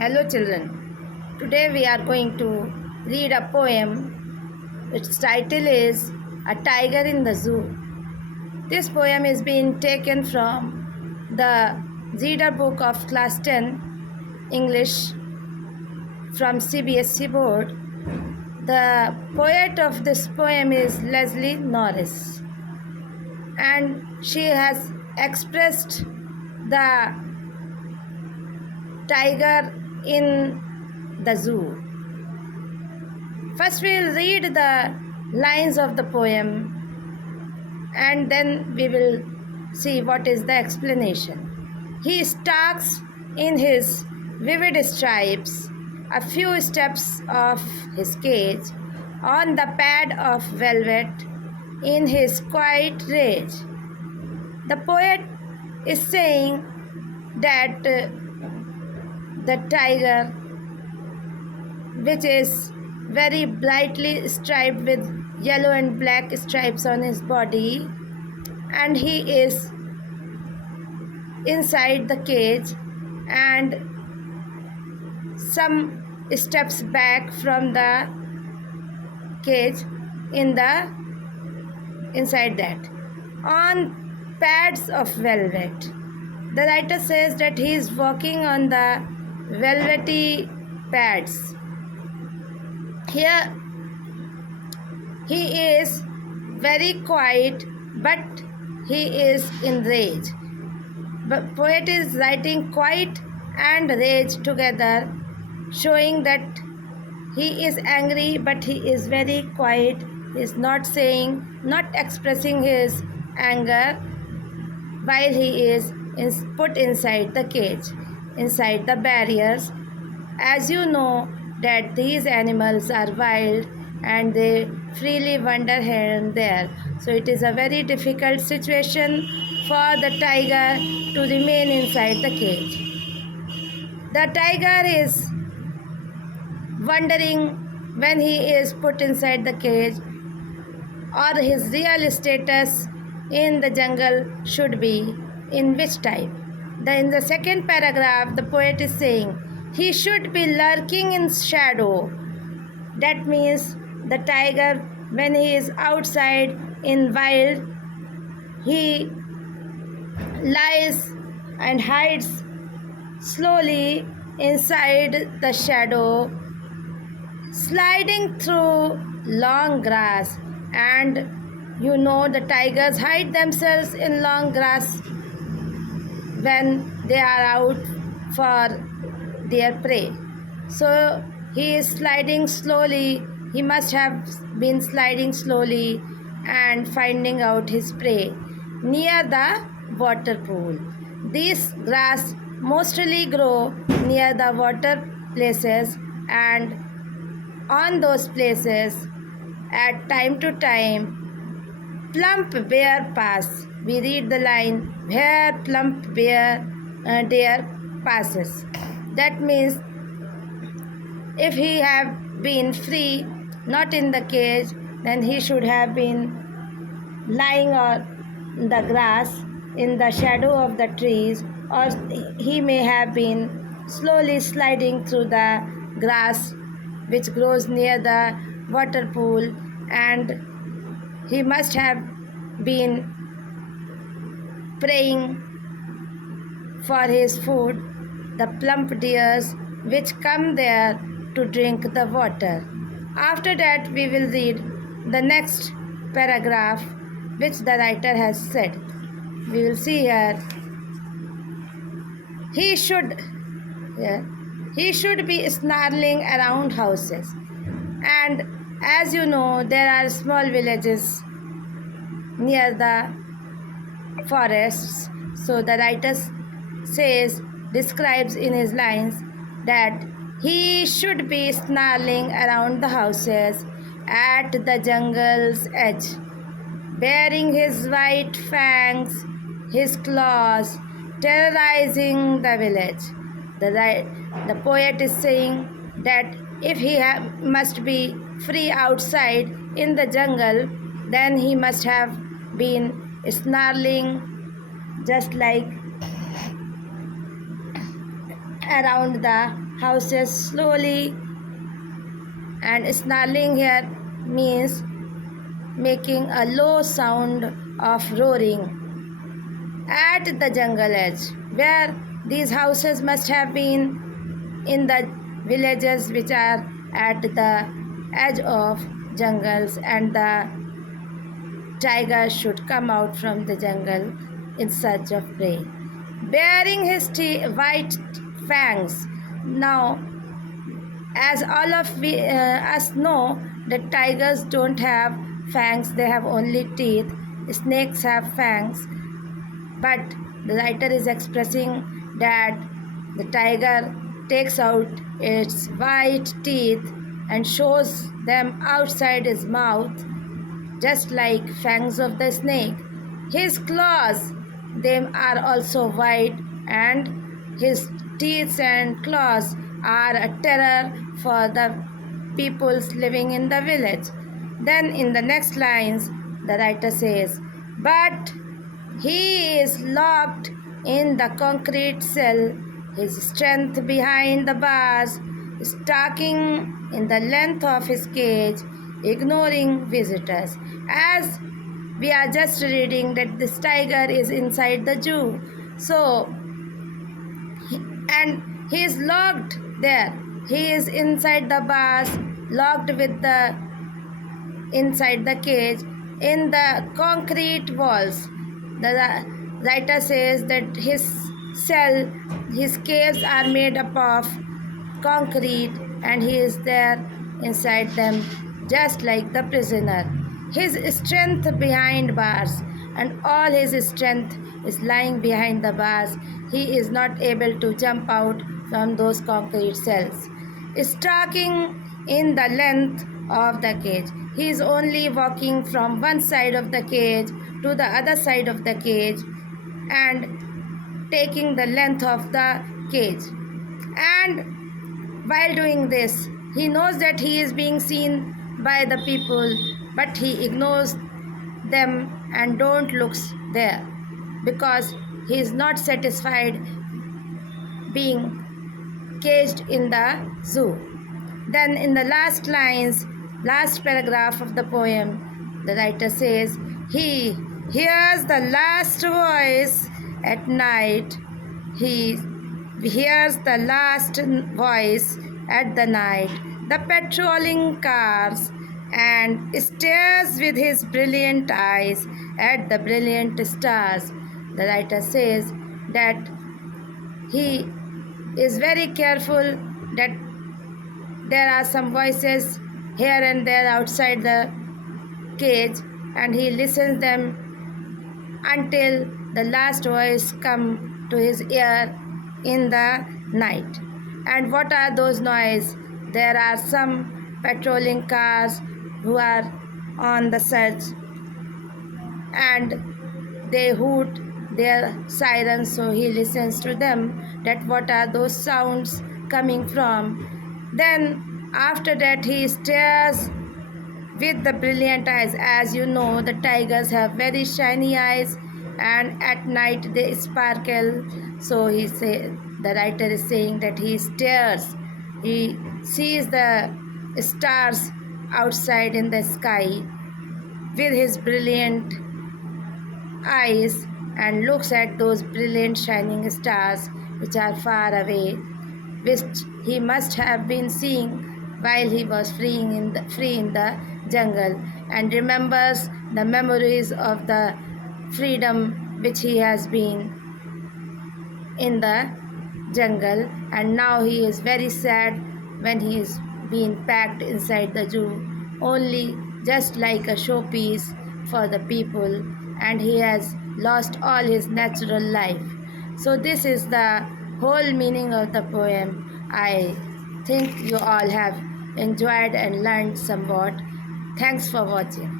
Hello children, today we are going to read a poem. Its title is A Tiger in the Zoo. This poem is being taken from the reader book of class 10 English from CBSE board. The poet of this poem is Leslie Norris, and she has expressed the tiger in the zoo. First, we will read the lines of the poem and then we will see what is the explanation. He stalks in his vivid stripes a few steps off his cage on the pad of velvet in his quiet rage. The poet is saying that the tiger, which is very brightly striped with yellow and black stripes on his body, and he is inside the cage and some steps back from the cage inside that on pads of velvet. The writer says that he is walking on the velvety pads. Here he is very quiet, but he is in rage. But poet is writing quiet and rage together, showing that he is angry, but he is very quiet. He is not expressing his anger while he is put inside the cage, inside the barriers. As you know that these animals are wild and they freely wander here and there. So it is a very difficult situation for the tiger to remain inside the cage. The tiger is wondering when he is put inside the cage or his real status in the jungle should be in which type. In the second paragraph, the poet is saying he should be lurking in shadow. That means the tiger, when he is outside in wild, he lies and hides slowly inside the shadow, sliding through long grass. And you know the tigers hide themselves in long grass when they are out for their prey. So he is sliding slowly. He must have been sliding slowly and finding out his prey near the water pool. These grass mostly grow near the water places, and on those places at time to time plump bear pass. We read the line where plump deer passes. That means if he have been free, not in the cage, then he should have been lying on the grass in the shadow of the trees, or he may have been slowly sliding through the grass which grows near the water pool, and he must have been praying for his food, the plump deers which come there to drink the water. After that, we will read the next paragraph which the writer has said. We will see here. He should be snarling around houses. And as you know, there are small villages near the forests. So the writer describes in his lines that he should be snarling around the houses at the jungle's edge, baring his white fangs, his claws, terrorizing the village. The poet is saying that if he must be free outside in the jungle, then he must have been snarling just like around the houses slowly, and snarling here means making a low sound of roaring at the jungle edge, where these houses must have been in the villages which are at the edge of jungles, and the tiger should come out from the jungle in search of prey, bearing his white fangs. Now, as all of us know, that tigers don't have fangs, they have only teeth. Snakes have fangs, but the writer is expressing that the tiger takes out its white teeth and shows them outside his mouth, just like fangs of the snake. His claws, they are also white, and his teeth and claws are a terror for the peoples living in the village. Then in the next lines, the writer says, but he is locked in the concrete cell, his strength behind the bars, stalking in the length of his cage, ignoring visitors. As we are just reading that this tiger is inside the zoo. So, and he is locked there. He is inside the bars, locked with the inside the cage in the concrete walls. The writer says that his cell, his caves are made up of concrete, and he is there inside them just like the prisoner. His strength behind bars, and all his strength is lying behind the bars. He is not able to jump out from those concrete cells. Stalking in the length of the cage. He is only walking from one side of the cage to the other side of the cage and taking the length of the cage. And while doing this, he knows that he is being seen by the people, but he ignores them and don't look there because he is not satisfied being caged in the zoo. Then in the last lines, last paragraph of the poem, the writer says, he hears the last voice at night. He hears the last voice at the night, the patrolling cars, and stares with his brilliant eyes at the brilliant stars. The writer says that he is very careful that there are some voices here and there outside the cage, and he listens them until the last voice come to his ear in the night. And what are those noises? There are some patrolling cars who are on the search, and they hoot their sirens, so he listens to them, that what are those sounds coming from. Then after that he stares with the brilliant eyes. As you know, the tigers have very shiny eyes, and at night they sparkle. So the writer is saying that he stares, he sees the stars outside in the sky with his brilliant eyes, and looks at those brilliant shining stars which are far away, which he must have been seeing while he was free in the jungle, and remembers the memories of the freedom which he has been in the jungle. And now he is very sad when he is being packed inside the zoo, only just like a showpiece for the people, and he has lost all his natural life. So this is the whole meaning of the poem. I think you all have enjoyed and learned somewhat. Thanks for watching.